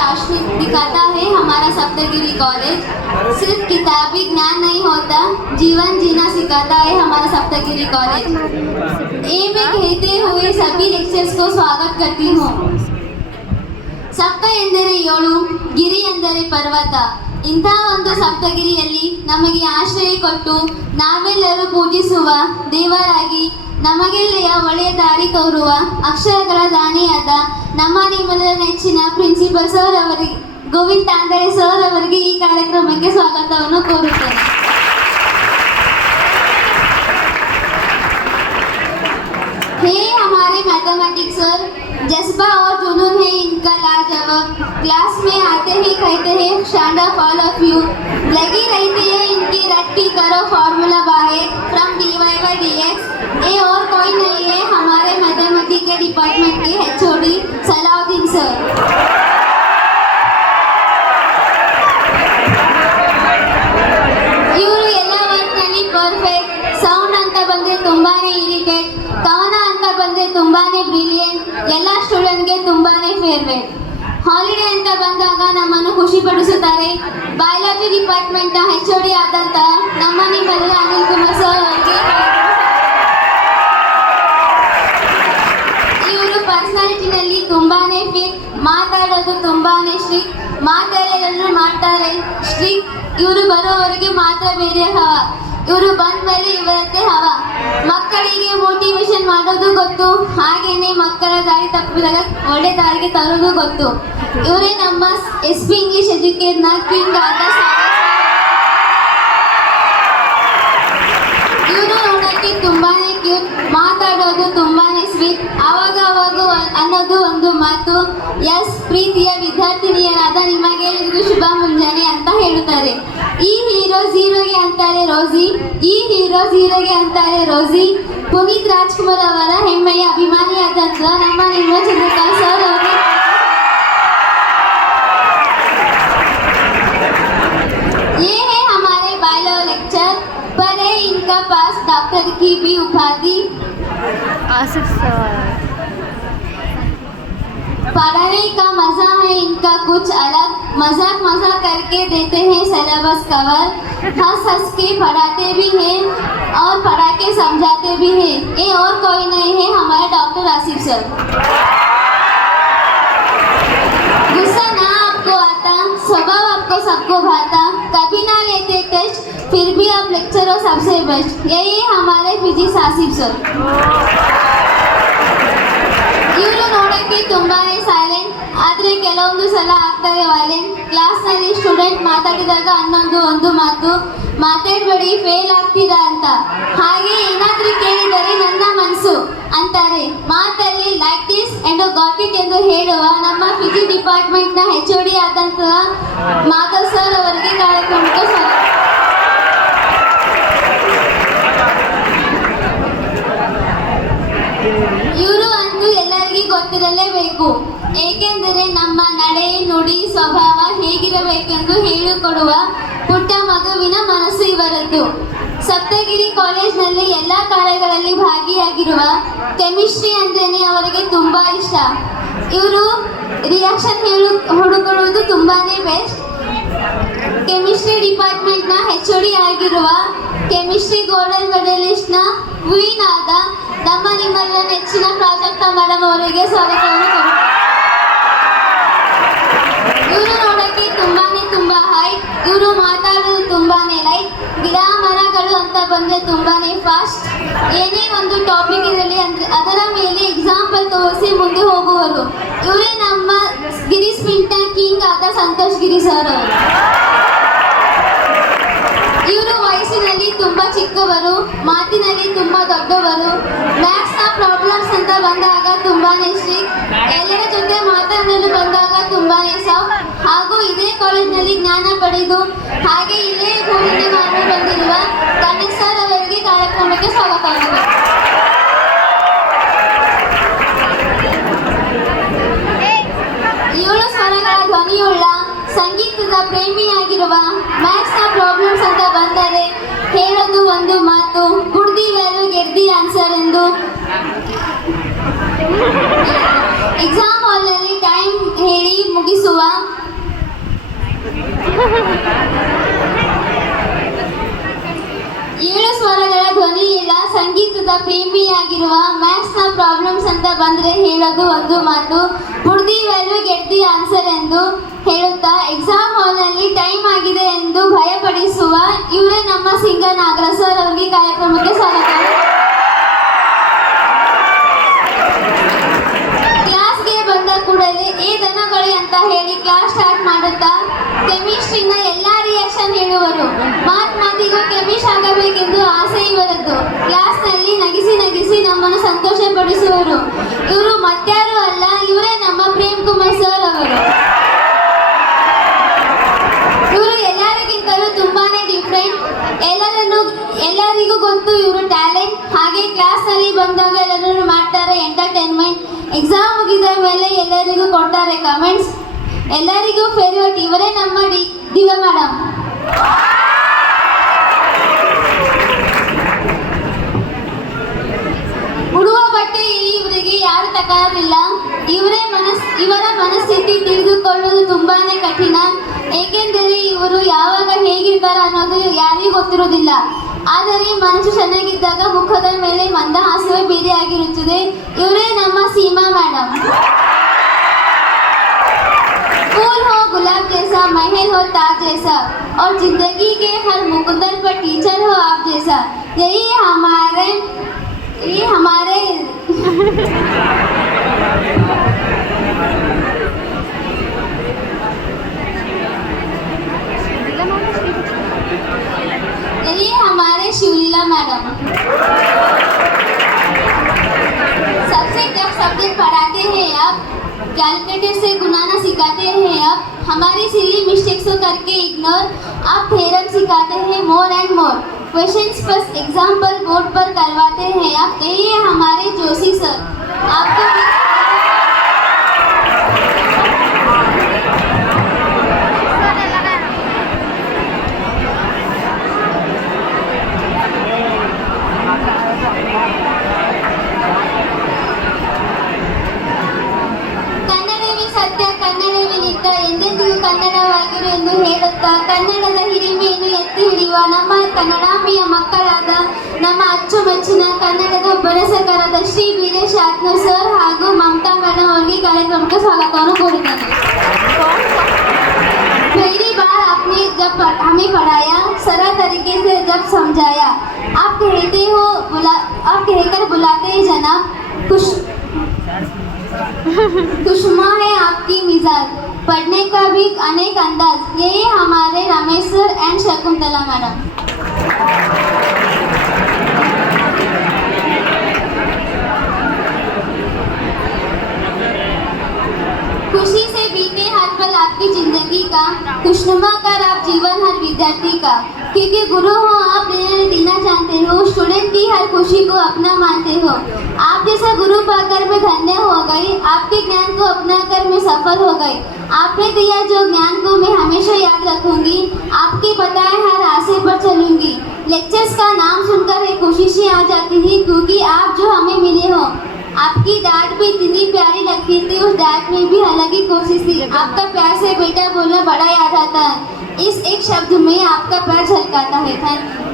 राष्ट्र दिखाता है हमारा सप्तगिरी कॉलेज। सिर्फ किताबी ज्ञान नहीं होता, जीवन जीना सिखाता है हमारा सप्तगिरी कॉलेज। ए में कहते हुए सभी लेक्चर्स को स्वागत करती हूँ। ಸಪ್ತ ಎಂದರೆ 7, ಗಿರಿ ಎಂದರೆ ಪರ್ವತ. ಇಂಥ ಒಂದು ಸಪ್ತಗಿರಿಯಲ್ಲಿ ನಮಗೆ ಆಶ್ರಯ ಕೊಟ್ಟು ನಾವೆಲ್ಲರೂ ಪೂಜಿಸುವ ದೇವರಾಗಿ ನಮಗೆಲ್ಲ ಒಳ್ಳೆಯ ದಾರಿ ತೋರುವ ಅಕ್ಷರಗಳ ದಾನಿಯಾದ ನಮ್ಮ ನಿಮ್ಮೆಲ್ಲರ ನೆಚ್ಚಿನ ಪ್ರಿನ್ಸಿಪಲ್ ಸರ್ ಅವರಿಗೆ, ಗೋವಿಂದ ತಾಂದಳೆ ಸರ್ ಅವರಿಗೆ ಈ ಕಾರ್ಯಕ್ರಮಕ್ಕೆ ಸ್ವಾಗತವನ್ನು ಕೋರುತ್ತೇನೆ. हे हमारे मैथमेटिक्स सर, जज्बा और जुनून है इनका लाजवाब. क्लास में आते ही कहते हैं stand up all of you. लगी रहती है इनकी रट्टी करो फॉर्मूला बाहर फ्रॉम dy by dx. ये और कोई नहीं है हमारे मैथमेटिक्स के डिपार्टमेंट के HOD सलाउद्दीन सर. ಇವರು ಎಲ್ಲ ವರ್ಕ್ನಲ್ಲಿ ಪರ್ಫೆಕ್ಟ್. ಸೌಂಡ್ ಅಂತ ಬಂದರೆ ತುಂಬಾನೇ ಇರಿಟೇಟ್, ಕವನ ಅಂತ ಬಂದರೆ ತುಂಬಾನೇ ಬ್ರಿಲಿಯಂಟ್, ಎಲ್ಲ ಸ್ಟೂಡೆಂಟ್ಗೆ ತುಂಬಾನೇ ಫೇವ್ರೇಟ್. ಹಾಲಿಡೇ ಅಂತ ಬಂದಾಗ ನಮ್ಮನ್ನು ಖುಷಿಪಡಿಸುತ್ತಾರೆ. ಬಯಾಲಜಿ ಡಿಪಾರ್ಟ್ಮೆಂಟ್ನ HOD ಆದಂಥ ನಮ್ಮ ನಿಮ್ಮೆಲ್ಲರ ಅನಿಲ್ ಕುಮಾರ್ ಸರ್ ಅವರಿಗೆ ಇವರು ಪರ್ಸನಾಲಿಟಿನಲ್ಲಿ ತುಂಬಾನೇ ಫಿಟ್, ಮಾತಾಡೋದು ತುಂಬಾನೇ ಸ್ಟ್ರಿಕ್ಟ್, ಮಾತಾಡೋದು ಮಾಡ್ತಾರೆ ಸ್ಟ್ರಿಕ್ಟ್. ಇವರು ಬರೋವರೆಗೆ ಮಾತ್ರ ಬೇರೆ ಹವಾ, ಇವರು ಬಂದ ಮೇಲೆ ಇವರತ್ತೆ ಹವಾ. ಮಕ್ಕಳಿಗೆ ಮೋಟಿವೇಶನ್ ಮಾಡೋದು ಗೊತ್ತು, ಹಾಗೇನೆ ಮಕ್ಕಳ ದಾರಿ ತಪ್ಪಿದಾಗ ಒಳ್ಳೆ ದಾರಿಗೆ ತರೋದು ಗೊತ್ತು. ಇವರೇ ನಮ್ಮ SP ಇಂಗ್ಲಿಷ್ ಎಜುಕೇಟ್ನ ಕಿಂಗ್ ಆದ. ಇವರು ನೋಡೋಕ್ಕೆ ತುಂಬಾನೇ ಕ್ಯೂಟ್, ಮಾತಾಡೋದು ತುಂಬಾನೇ ಸ್ವೀಟ್, ಅವಾಗ ಅನ್ನೋದು ಒಂದು ಮಾತು. ಎಸ್, ಪ್ರೀತಿಯ ವಿದ್ಯಾರ್ಥಿನಿಯರಾದ ನಿಮಗೆಲ್ಲರಿಗೂ ಶುಭ ಮುಂಜಾನೆ ಅಂತ ಹೇಳುತ್ತಾರೆ. ಈ ಹೀರೋ ಝೀರೋಗೆ ಅಂತಾರೆ ರೋಸಿ, ಈ ಹೀರೋ ಝೀರೋಗೆ ಅಂತಾರೆ ರೋಸಿ. ಪುನೀತ್ ರಾಜ್ಕುಮಾರ್ ಅವರ ಹೆಮ್ಮೆಯ ಅಭಿಮಾನಿಯಾದಂಥ ನಮ್ಮ ನಿಮ್ಮ ಚಂದ್ರಕಾಂತ್ ಸರ್ ಅವರಿಗೆ ये है हमारे बायो लेक्चर पर है इनका पास डॉक्टर की भी उपाधि. पढ़ने का मजा है इनका कुछ अलग, मजाक करके देते हैं सिलेबस कवर. हंस के पढ़ाते भी हैं और पढ़ा के समझाते भी हैं. ये और कोई नहीं है हमारे डॉक्टर आसिफ सर. गुस्सा ना आपको आता, स्वभाव आपको सबको भाता, कभी ना लेते टेस्ट, फिर भी आप लेक्चर हो सबसे बेस्ट. यही हमारे फिजिक्स आसिफ सर. ಇವರು ನೋಡೋಕ್ಕೆ ತುಂಬಾನೇ ಸೈಲೆಂಟ್, ಆದರೆ ಕೆಲವೊಂದು ಸಲ ಆಗ್ತಾರೆ ವೈಲೆಂಟ್. ಕ್ಲಾಸ್ನಲ್ಲಿ ಸ್ಟೂಡೆಂಟ್ ಮಾತಾಡಿದಾಗ ಒಂದು ಮಾತು, ಮಾತಾಡಬೇಡಿ ಫೇಲ್ ಆಗ್ತೀರಾ ಅಂತ. ಹಾಗೆ ಏನಾದರೂ ಕೇಳಿದರೆ ನನ್ನ ಮನಸ್ಸು ಅಂತಾರೆ. ಮಾತಲ್ಲಿ like this and got it ಎಂದು ಹೇಳುವ ನಮ್ಮ ಫಿಸಿಕ್ಸ್ ಡಿಪಾರ್ಟ್ಮೆಂಟ್ನ HOD ಆದಂತಹ ಮಾಧವ್ ಸರ್ ಅವರಿಗೆ ಕಾರ್ಯಕ್ರಮಕ್ಕೆ ಸ್ವಾಗತ. ಇವರು ಅಂತೂ ಎಲ್ಲರಿಗೂ ಗೊತ್ತಿರಲೇಬೇಕು, ಏಕೆಂದರೆ ನಮ್ಮ ನಡೆ ನುಡಿ ಸ್ವಭಾವ ಹೇಗಿರಬೇಕೆಂದು ಹೇಳಿಕೊಡುವ ಪುಟ್ಟ ಮಗುವಿನ ಮನಸ್ಸು ಇವರದ್ದು. ಸಪ್ತಗಿರಿ ಕಾಲೇಜ್ನಲ್ಲಿ ಎಲ್ಲ ಕಾರ್ಯಗಳಲ್ಲಿ ಭಾಗಿಯಾಗಿರುವ ಕೆಮಿಸ್ಟ್ರಿ ಅಂದ್ರೇನೆ ಅವರಿಗೆ ತುಂಬಾ ಇಷ್ಟ. ಇವರು ರಿಯಾಕ್ಷನ್ ಹುಡುಕೊಳ್ಳುವುದು ತುಂಬಾನೇ ಬೆಸ್ಟ್. ಕೆಮಿಸ್ಟ್ರಿ ಡಿಪಾರ್ಟ್ಮೆಂಟ್ನ HOD ಆಗಿರುವ ಕೆಮಿಸ್ಟ್ರಿ ಗೋಲ್ಡನ್ ಮೆಡಲಿಸ್ಟ್ನ ಕ್ವೀನ್ ಆದ ನಮ್ಮ ನಿಮ್ಮೆಲ್ಲರ ನೆಚ್ಚಿನ ಪ್ರಾಜೆಕ್ಟ್ ಮೇಡಮ್ ಅವರಿಗೆ ಸ್ವಾಗತವನ್ನು ಕೊಡುತ್ತೇವೆ. ಇವರು ನೋಡೋಕ್ಕೆ ತುಂಬಾ ಹೈಟ್, ಇವರು ಮಾತಾಡೋದು ತುಂಬಾನೇ ಲೈಟ್. ಗಿಡ ಮರಗಳು ಅಂತ ಬಂದರೆ ತುಂಬಾನೇ ಫಾಸ್ಟ್. ಏನೇ ಒಂದು ಟಾಪಿಕ್ ಇರಲಿ ಅಂದ್ರೆ ಅದರ ಮೇಲೆ ಎಕ್ಸಾಂಪಲ್ ತೋರಿಸಿ ಮುಂದೆ ಹೋಗುವರು. ಇವರೇ ನಮ್ಮ ಗಿರಿ ಸ್ಪಿಂಟ ಕಿಂಗ್ ಆದ ಸಂತೋಷ್ ಗಿರಿ ಸರ್ ಅವರು. ಇವರು ವಯಸ್ಸಿನಲ್ಲಿ ತುಂಬಾ ಚಿಕ್ಕವರು, ಮಾತಿನಲ್ಲಿ ತುಂಬಾ ದೊಡ್ಡವರು. ಮ್ಯಾಥ್ಸ್ನ ಪ್ರಾಬ್ಲಮ್ಸ್ ಅಂತ ಬಂದಾಗ ತುಂಬಾನೇ ಸ್ಟ್ರಿಕ್ಟ್, ಎಲ್ಲರ ಜೊತೆ ಮಾತನಾಡಲು ಬಂದಾಗ ತುಂಬಾನೇ ಸಾಫ್ಟ್. ಹಾಗೂ ಇದೇ ಕಾಲೇಜಿನಲ್ಲಿ ಜ್ಞಾನ ಪಡೆದು ಹಾಗೆ ಇಲ್ಲೇ ಊರಿನ ಮಾಡಿ ಬಂದಿರುವ ಗಣೇಶ್ ಸರ್ ಅವರಿಗೆ ಕಾರ್ಯಕ್ರಮಕ್ಕೆ ಸ್ವಾಗತವಾಗಿದೆ. ಏಳು ಸ್ವರಗಳ ಧ್ವನಿಯುಳ್ಳ ಸಂಗೀತದ ಪ್ರೇಮಿಯಾಗಿರುವ ಮ್ಯಾಥ್ಸ್ನ ಪ್ರಾಬ್ಲಮ್ಸ್ ಅಂತ ಬಂದರೆ ಹೇಳೋದು ಒಂದು ಮಾತು, ಕುಡ್ದಿ ವ್ಯಾಲ್ಯೂ ಗೆದ್ದಿ ಆನ್ಸರ್ ಎಂದು. ಎಕ್ಸಾಮ್ ಹಾಲ್ನಲ್ಲಿ ಟೈಮ್ ಹೇಳಿ ಮುಗಿಸುವ ಜೀವಿತದ ಪ್ರೇಮಿಯಾಗಿರುವ ಮ್ಯಾಥ್ಸ್ನ ಪ್ರಾಬ್ಲಮ್ಸ್ ಅಂತ ಬಂದರೆ ಹೇಳೋದು ಒಂದು ಮಾತು, ಬುಡ್ದಿ ವ್ಯಾಲ್ಯೂ ಗೆಟ್ ದಿ ಆನ್ಸರ್ ಎಂದು ಹೇಳುತ್ತಾ ಎಕ್ಸಾಮ್ ಹಾಲ್ನಲ್ಲಿ ಟೈಮ್ ಆಗಿದೆ ಎಂದು ಭಯಪಡಿಸುವ ಇವರೇ ನಮ್ಮ ಸಿಂಗರ್ ನಾಗರಾಜ್ ಸರ್ ಅವರಿಗೆ ಕಾರ್ಯಕ್ರಮಕ್ಕೆ ಸ್ವಾಗತ. ಕ್ಲಾಸ್ಗೆ ಬಂದ ಕೂಡಲೇ ಏ ದನಗಳು ಅಂತ ಹೇಳಿ ಕ್ಲಾಸ್ ಸ್ಟಾರ್ಟ್ ಮಾಡುತ್ತಾ ಕೆಮಿಸ್ಟ್ರಿನ ಎಲ್ಲಾ ರಿಯಾಕ್ಷನ್ ಹೇಳುವರು. ಮಾತಿಗೂ ಕೆಮಿಸ್ಟ್ ಆಗಬೇಕೆಂದು ಆಸೆ ಇವರದ್ದು. ಕ್ಲಾಸ್ನಲ್ಲಿ ನಗಿಸಿ ನಗಿಸಿ ನಮ್ಮನ್ನು ಸಂತೋಷ ಪಡಿಸುವರು. ಇವರು ಮತ್ಯಾರು ಅಲ್ಲ, ಇವರೇ ನಮ್ಮ ಪ್ರೇಮ್ ಕುಮಾರ್ ಸರ್ ಅವರು. ಇವರು ಎಲ್ಲರಿಗಿಂತಲೂ ತುಂಬಾನೇ ಡಿಫ್ರೆಂಟ್. ಎಲ್ಲರಿಗೂ ಗೊತ್ತು ಇವರು ಟ್ಯಾಲೆಂಟ್. ಹಾಗೆ ಕ್ಲಾಸ್ನಲ್ಲಿ ಬಂದಾಗ ಎಲ್ಲರೂ ಮಾಡ್ತಾರೆ ಎಂಟರ್ಟೈನ್ಮೆಂಟ್. ಎಕ್ಸಾಮ್ ಮುಗಿದ ಮೇಲೆ ಎಲ್ಲರಿಗೂ ಕೊಡ್ತಾರೆ ಕಮೆಂಟ್ಸ್. ಎಲ್ಲರಿಗೂ ಫೇವರೇಟ್ ಇವರೇ ನಮ್ಮ ದಿವ್ಯಾ ಮೇಡಮ್. ಉಡುವ ಬಟ್ಟೆ ಇವರಿಗೆ ಯಾರು ತಗೊಳ್ಳೋದಿಲ್ಲ. ಇವರ ಮನಸ್ಥಿತಿ ತಿಳಿದುಕೊಳ್ಳುವುದು ತುಂಬಾನೇ ಕಠಿಣ. ಏಕೆಂದರೆ ಇವರು ಯಾವಾಗ ಹೇಗಿರ್ತಾರ ಅನ್ನೋದು ಯಾರಿಗೂ ಗೊತ್ತಿರೋದಿಲ್ಲ. ಆದರೆ ಮನಸ್ಸು ಚೆನ್ನಾಗಿದ್ದಾಗ ಮುಖದ ಮೇಲೆ ಮಂದಹಾಸವೇ ಬೇರೆ ಆಗಿರುತ್ತದೆ. ಇವರೇ ನಮ್ಮ ಸೀಮಾ ಮೇಡಮ್. फूल हो गुलाब जैसा, महल हो ताज जैसा, और जिंदगी के हर मुकद्दर पर टीचर हो आप जैसा. यही हमारे शिवलीला मैडम. सबसे टफ सब्जेक्ट पढ़ाते हैं आप. कैलकुलेटर से गुनाना सिखाते हैं आप. हमारी सिली मिस्टेक्स को करके इग्नोर आप थ्योरम सिखाते हैं मोर एंड मोर. क्वेश्चंस पर एग्जाम्पल बोर्ड पर करवाते हैं आप. यही है हमारे जोशी सर. आपको ಕನ್ನಡವಾಗಿರು ಎಂದು ಹೇಳುತ್ತಾ ಕನ್ನಡದ ಹಿರಿಮೆಯನ್ನು ಎತ್ತಿ ಹಿಡಿಯುವ ನಮ್ಮ ಕನ್ನಡಾಂಬೆಯ ಮಕ್ಕಳಾದ ನಮ್ಮ ಅಚ್ಚುಮೆಚ್ಚಿನ ಕನ್ನಡದ ಉಪನ್ಯಾಸಕರಾದ ಶ್ರೀ ವೀರೇಶ್ ಆತ್ನೂರ್ ಸರ್ ಹಾಗೂ ಮಮತಾ ಮೇಡಮ್ ಅವರಿಗೆ ಕಾರ್ಯಕ್ರಮಕ್ಕೆ ಸ್ವಾಗತವನ್ನು ಕೋರುತ್ತೇನೆ. पहली बार आपने जब हमें पढ़ाया सरल तरीके से जब समझाया. आप कहकर बुलाते हैं जनाब. खुशनुमा है आपकी मिजाज, पढ़ने का भी अनेक अंदाज. यही हमारे Ramesh sir and Shakuntala madam. खुशी से बीते हर पल आपकी जिंदगी का, खुशनुमा कर आप जीवन हर विद्यार्थी का. क्योंकि गुरु हो आप देना जानते हो, स्टूडेंट की हर खुशी को अपना मानते हो. आप जैसा गुरु पाकर मैं धन्य हो गई. आपके ज्ञान को अपना कर मैं सफल हो गई. आपने दिया जो ज्ञान को मैं हमेशा याद रखूंगी. आपके बताए हर रास्ते पर चलूंगी. लेक्चर्स का नाम सुनकर एक खुशी आ जाती थी क्योंकि आप जो हमें मिले हो. आपकी डांट भी इतनी प्यारी लगती थी. उस डांट में भी अलग ही कोशिश थी. आपका प्यार से बेटा बोलना बड़ा याद आता है. इस एक शब्द में आपका प्यार झलकाता है. Thank you.